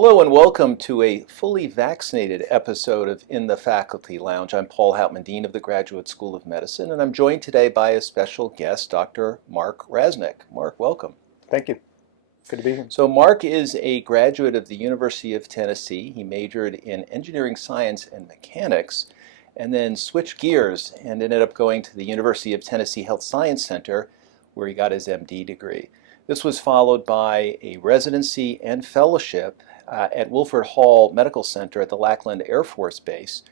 Hello and welcome to a fully vaccinated episode of In the Faculty Lounge. I'm Paul Hauptman, Dean of the Graduate School of Medicine, and I'm joined today by a special guest, Dr. Mark Rasnake. Mark, welcome. Thank you. Good to be here. So Mark is a graduate of the University of Tennessee. He majored in engineering science and mechanics and then switched gears and ended up going to the University of Tennessee Health Science Center where he got his MD degree. This was followed by a residency and fellowship at Wilford Hall Medical Center at the Lackland Air Force Base,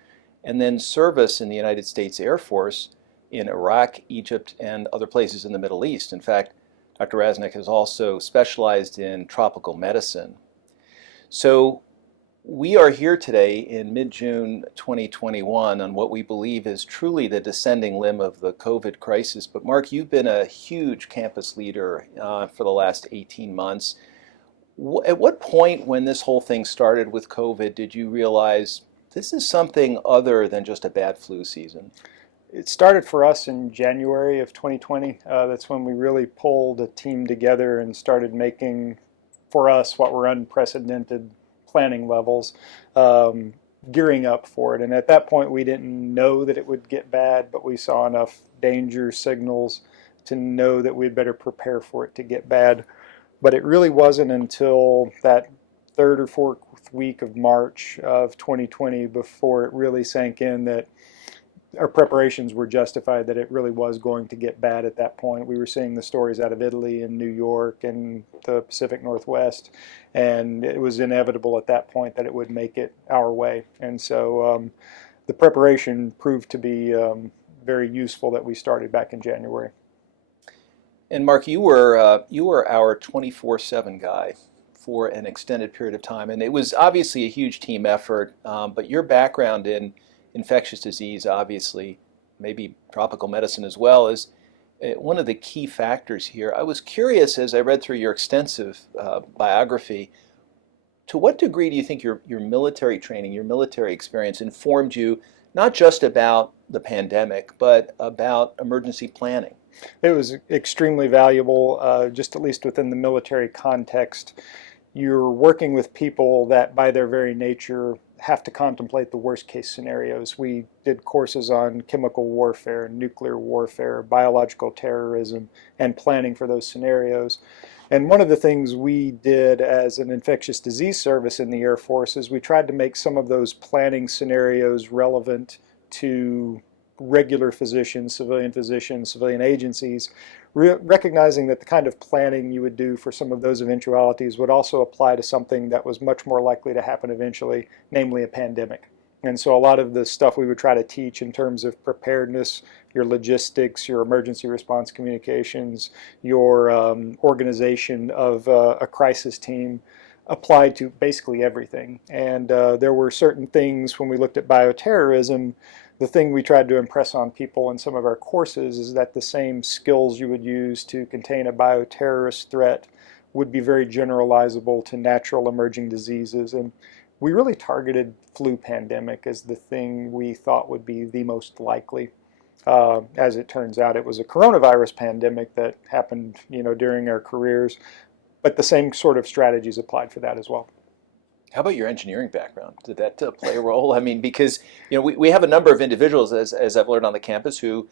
and then service in the United States Air Force in Iraq, Egypt, and other places in the Middle East. In fact, Dr. Rasnake has also specialized in tropical medicine. So we are here today in mid-June 2021 on what we believe is truly the descending limb of the COVID crisis. But Mark, you've been a huge campus leader for the last 18 months. At what point when this whole thing started with COVID did you realize this is something other than just a bad flu season? It started for us in January of 2020. That's when we really pulled a team together and started making, for us, what were unprecedented planning levels, gearing up for it. And at that point, we didn't know that it would get bad, but we saw enough danger signals to know that we'd better prepare for it to get bad. But it really wasn't until that third or fourth week of March of 2020 before it really sank in that our preparations were justified, that it really was going to get bad at that point. We were seeing the stories out of Italy and New York and the Pacific Northwest, and it was inevitable at that point that it would make it our way. And so the preparation proved to be very useful that we started back in January. And Mark, you were our 24/7 guy for an extended period of time, and it was obviously a huge team effort. But your background in infectious disease, obviously, maybe tropical medicine as well, is one of the key factors here. I was curious as I read through your extensive biography, to what degree do you think your military training, your military experience informed you not just about the pandemic, but about emergency planning? It was extremely valuable, just at least within the military context. You're working with people that by their very nature have to contemplate the worst case scenarios. We did courses on chemical warfare, nuclear warfare, biological terrorism, and planning for those scenarios. And one of the things we did as an infectious disease service in the Air Force is we tried to make some of those planning scenarios relevant to regular physicians, civilian agencies, recognizing that the kind of planning you would do for some of those eventualities would also apply to something that was much more likely to happen eventually, namely a pandemic. And so a lot of the stuff we would try to teach in terms of preparedness, your logistics, your emergency response communications, your organization of a crisis team, applied to basically everything. And there were certain things when we looked at bioterrorism. The thing we tried to impress on people in some of our courses is that the same skills you would use to contain a bioterrorist threat would be very generalizable to natural emerging diseases. And we really targeted flu pandemic as the thing we thought would be the most likely. As it turns out, it was a coronavirus pandemic that happened, during our careers, but the same sort of strategies applied for that as well. How about your engineering background? Did that play a role? I mean, because we have a number of individuals, as I've learned on the campus, who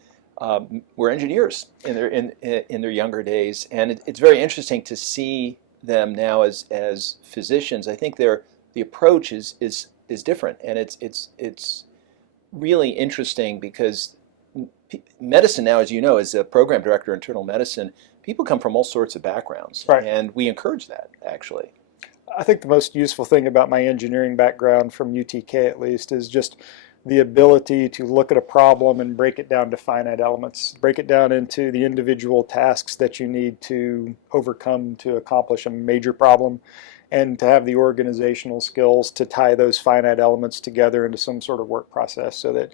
were engineers in their younger days, and it's very interesting to see them now as physicians. I think the approach is different, and it's really interesting because medicine now, as you know, as a program director in internal medicine, people come from all sorts of backgrounds, right. And we encourage that actually. I think the most useful thing about my engineering background, from UTK at least, is just the ability to look at a problem and break it down to finite elements, break it down into the individual tasks that you need to overcome to accomplish a major problem, and to have the organizational skills to tie those finite elements together into some sort of work process so that,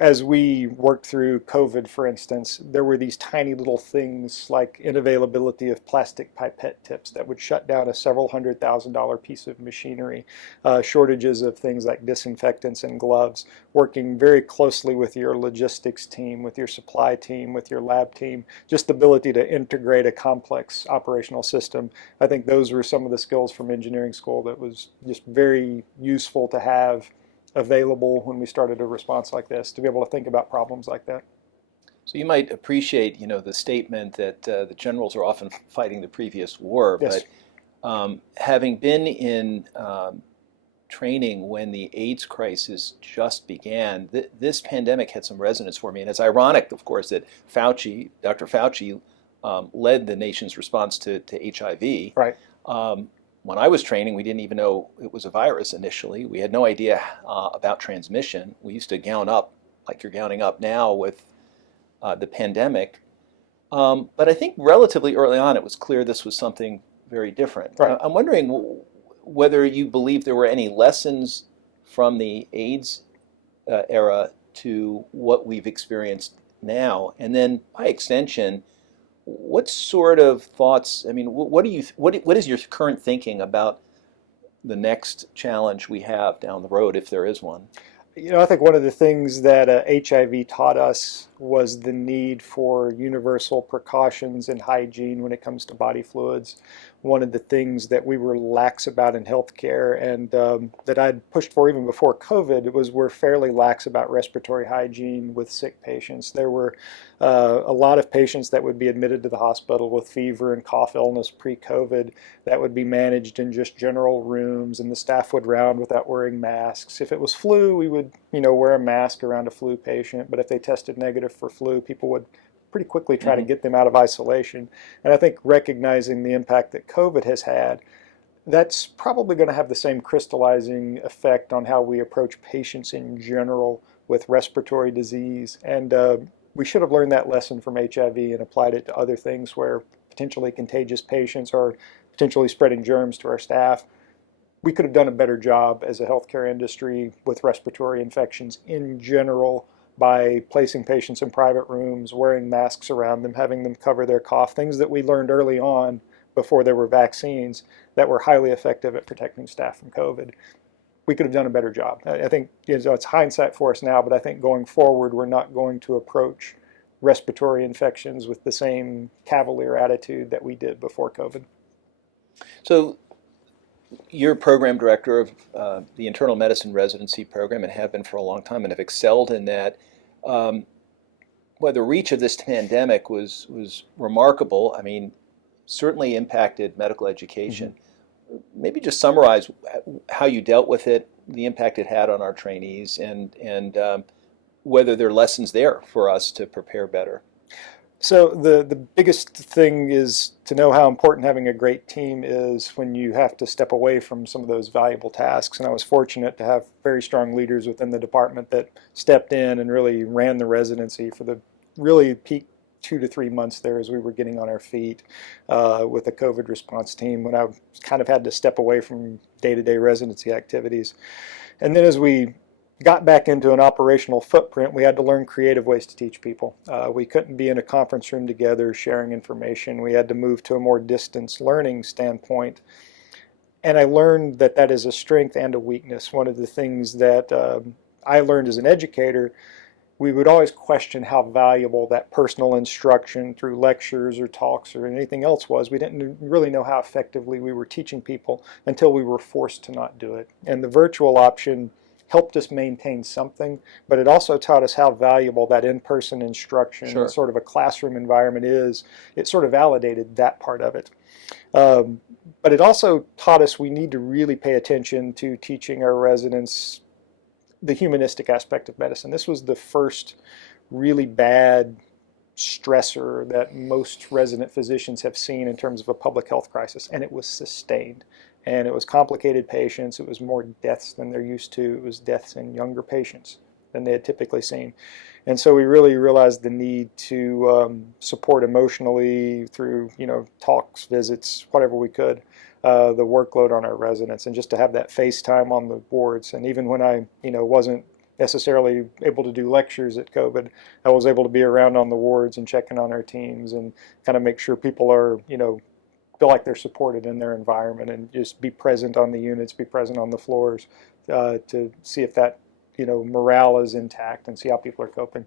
as we worked through COVID, for instance, there were these tiny little things like unavailability of plastic pipette tips that would shut down a several $100,000 piece of machinery, shortages of things like disinfectants and gloves, working very closely with your logistics team, with your supply team, with your lab team, just the ability to integrate a complex operational system. I think those were some of the skills materials from engineering school that was just very useful to have available when we started a response like this, to be able to think about problems like that. So you might appreciate, the statement that the generals are often fighting the previous war, Yes. but having been in training when the AIDS crisis just began, this pandemic had some resonance for me. And it's ironic, of course, that Dr. Fauci, led the nation's response to HIV. Right. When I was training, we didn't even know it was a virus initially. We had no idea about transmission. We used to gown up like you're gowning up now with the pandemic. But I think relatively early on, it was clear this was something very different. Right. I'm wondering whether you believe there were any lessons from the AIDS era to what we've experienced now, and then by extension, what sort of thoughts? I mean, what is your current thinking about the next challenge we have down the road, if there is one? I think one of the things that HIV taught us was the need for universal precautions and hygiene when it comes to body fluids. One of the things that we were lax about in healthcare, and that I'd pushed for even before COVID, was we're fairly lax about respiratory hygiene with sick patients. There were a lot of patients that would be admitted to the hospital with fever and cough illness pre-COVID that would be managed in just general rooms, and the staff would round without wearing masks. If it was flu, we would wear a mask around a flu patient, but if they tested negative for flu, people would pretty quickly try to get them out of isolation. And I think recognizing the impact that COVID has had, that's probably going to have the same crystallizing effect on how we approach patients in general with respiratory disease. And we should have learned that lesson from HIV and applied it to other things where potentially contagious patients are potentially spreading germs to our staff. We could have done a better job as a healthcare industry with respiratory infections in general by placing patients in private rooms, wearing masks around them, having them cover their cough, things that we learned early on before there were vaccines that were highly effective at protecting staff from COVID. We could have done a better job. I think it's hindsight for us now, but I think going forward, we're not going to approach respiratory infections with the same cavalier attitude that we did before COVID. So you're program director of the internal medicine residency program and have been for a long time and have excelled in that. Well, the reach of this pandemic was remarkable. I mean, certainly impacted medical education. Mm-hmm. Maybe just summarize how you dealt with it, the impact it had on our trainees, and whether there are lessons there for us to prepare better. So the biggest thing is to know how important having a great team is when you have to step away from some of those valuable tasks. And I was fortunate to have very strong leaders within the department that stepped in and really ran the residency for the really peak 2 to 3 months there as we were getting on our feet with the COVID response team, when I kind of had to step away from day-to-day residency activities. And then as we got back into an operational footprint, we had to learn creative ways to teach people. We couldn't be in a conference room together sharing information. We had to move to a more distance learning standpoint. And I learned that that is a strength and a weakness. One of the things that I learned as an educator, we would always question how valuable that personal instruction through lectures or talks or anything else was. We didn't really know how effectively we were teaching people until we were forced to not do it. And the virtual option helped us maintain something, but it also taught us how valuable that in-person instruction, Sure, sort of a classroom environment is. It sort of validated that part of it. But it also taught us we need to really pay attention to teaching our residents the humanistic aspect of medicine. This was the first really bad stressor that most resident physicians have seen in terms of a public health crisis, and it was sustained. And it was complicated patients. It was more deaths than they're used to. It was deaths in younger patients than they had typically seen. And so we really realized the need to support emotionally through, talks, visits, whatever we could, the workload on our residents, and just to have that face time on the wards. And even when I, wasn't necessarily able to do lectures at COVID, I was able to be around on the wards and checking on our teams and kind of make sure people are, feel like they're supported in their environment, and just be present on the units, be present on the floors to see if that morale is intact and see how people are coping.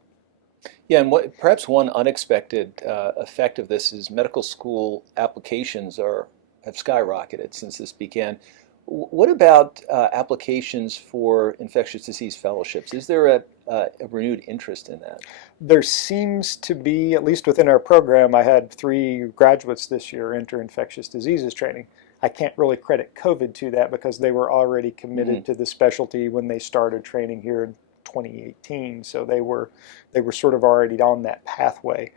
Yeah, and perhaps one unexpected effect of this is medical school applications are have skyrocketed since this began. What about applications for infectious disease fellowships? Is there a renewed interest in that? There seems to be, at least within our program, I had 3 graduates this year enter infectious diseases training. I can't really credit COVID to that because they were already committed to the specialty when they started training here in 2018. So they were sort of already on that pathway.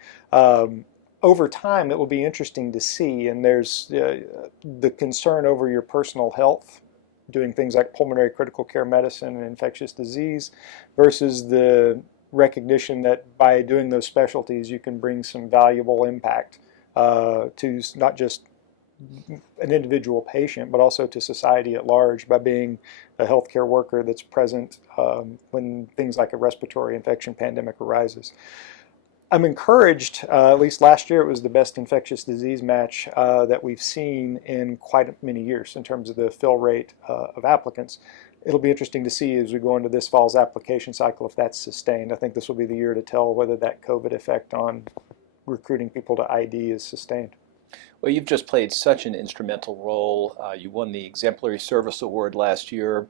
Over time, it will be interesting to see, and there's the concern over your personal health, doing things like pulmonary critical care medicine and infectious disease, versus the recognition that by doing those specialties, you can bring some valuable impact to not just an individual patient, but also to society at large by being a healthcare worker that's present when things like a respiratory infection pandemic arises. I'm encouraged, at least last year it was the best infectious disease match that we've seen in quite many years in terms of the fill rate of applicants. It'll be interesting to see as we go into this fall's application cycle if that's sustained. I think this will be the year to tell whether that COVID effect on recruiting people to ID is sustained. Well, you've just played such an instrumental role. You won the Exemplary Service Award last year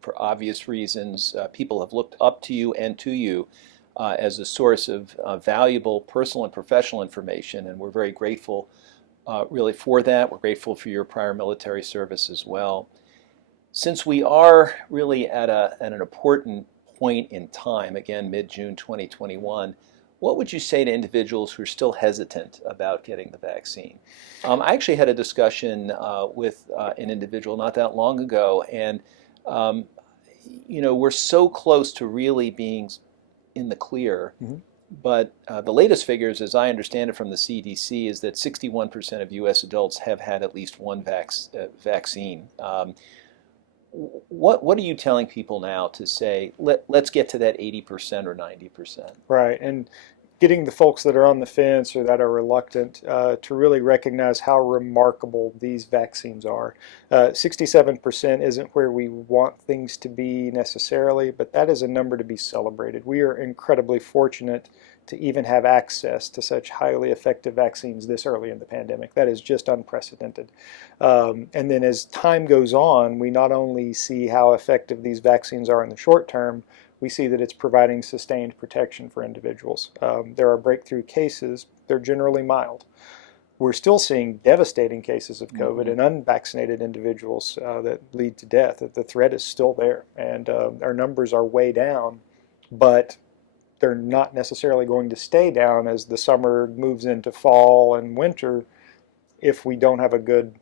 for obvious reasons. People have looked up to you and to you as a source of valuable personal and professional information, and we're very grateful really for that. We're grateful for your prior military service as well. Since we are really at an important point in time, again, mid-June 2021, what would you say to individuals who are still hesitant about getting the vaccine? I actually had a discussion with an individual not that long ago, and we're so close to really being in the clear. Mm-hmm. But the latest figures, as I understand it from the CDC, is that 61% of U.S. adults have had at least one vaccine. What are you telling people now to say, let's get to that 80% or 90%? Right, and getting the folks that are on the fence or that are reluctant to really recognize how remarkable these vaccines are. 67% isn't where we want things to be necessarily, but that is a number to be celebrated. We are incredibly fortunate to even have access to such highly effective vaccines this early in the pandemic. That is just unprecedented. And then as time goes on, we not only see how effective these vaccines are in the short term, we see that it's providing sustained protection for individuals. There are breakthrough cases. They're generally mild. We're still seeing devastating cases of COVID in unvaccinated individuals that lead to death. The threat is still there, and our numbers are way down, but they're not necessarily going to stay down as the summer moves into fall and winter if we don't have a good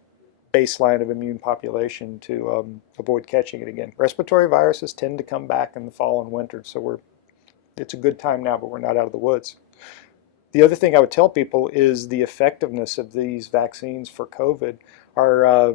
baseline of immune population to avoid catching it again. Respiratory viruses tend to come back in the fall and winter, so it's a good time now, but we're not out of the woods. The other thing I would tell people is the effectiveness of these vaccines for COVID are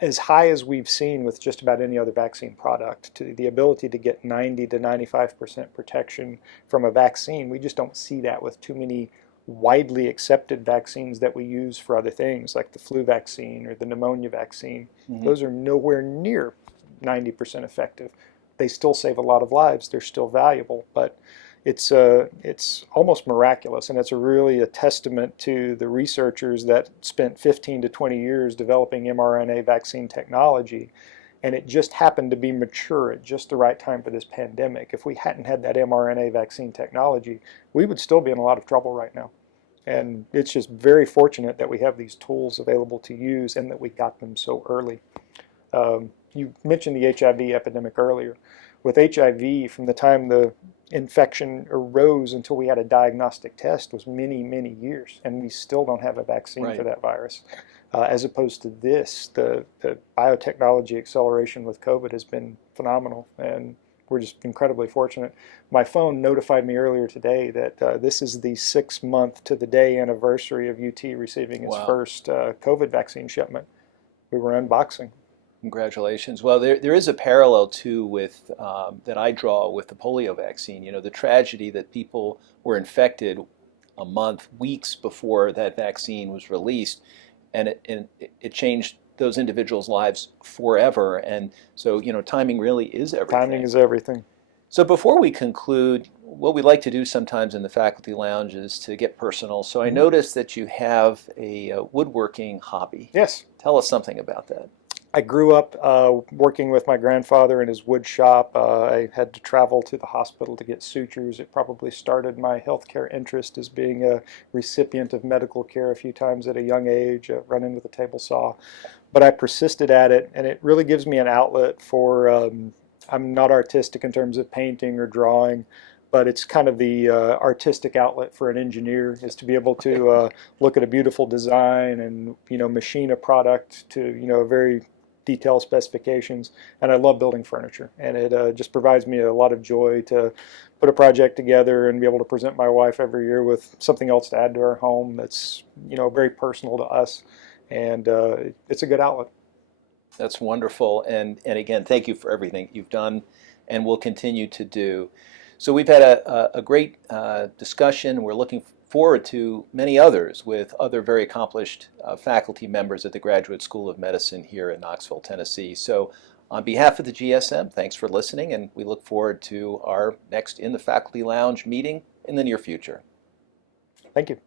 as high as we've seen with just about any other vaccine product. To the ability to get 90 to 95% protection from a vaccine, we just don't see that with too many widely accepted vaccines that we use for other things, like the flu vaccine or the pneumonia vaccine. Those are nowhere near 90% effective. They still save a lot of lives. They're still valuable, but it's almost miraculous, and it's really a testament to the researchers that spent 15 to 20 years developing mRNA vaccine technology, and it just happened to be mature at just the right time for this pandemic. If we hadn't had that mRNA vaccine technology, we would still be in a lot of trouble right now. And it's just very fortunate that we have these tools available to use and that we got them so early. You mentioned the HIV epidemic earlier. With HIV, from the time the infection arose until we had a diagnostic test was many, many years, and we still don't have a vaccine for that virus. As opposed to this, the biotechnology acceleration with COVID has been phenomenal, and we're just incredibly fortunate. My phone notified me earlier today that this is the 6-month to the day anniversary of UT receiving its first COVID vaccine shipment. We were unboxing. Congratulations. Well, there is a parallel too with that I draw with the polio vaccine. You know, the tragedy that people were infected a month, weeks before that vaccine was released, and it changed those individuals' lives forever. And so, you know, timing really is everything. Timing is everything. So before we conclude, what we like to do sometimes in the faculty lounge is to get personal. So I noticed that you have a woodworking hobby. Yes. Tell us something about that. I grew up working with my grandfather in his wood shop. I had to travel to the hospital to get sutures. It probably started my healthcare interest as being a recipient of medical care a few times at a young age, running with a table saw. But I persisted at it, and it really gives me an outlet for, I'm not artistic in terms of painting or drawing, but it's kind of the artistic outlet for an engineer, is to be able to look at a beautiful design and, machine a product to, very detailed specifications. And I love building furniture, and it just provides me a lot of joy to put a project together and be able to present my wife every year with something else to add to our home that's, very personal to us. And it's a good outlet. That's wonderful. And again, thank you for everything you've done and will continue to do. So we've had a great discussion. We're looking forward to many others with other very accomplished faculty members at the Graduate School of Medicine here in Knoxville, Tennessee. So on behalf of the GSM, thanks for listening, and we look forward to our next In the Faculty Lounge meeting in the near future. Thank you.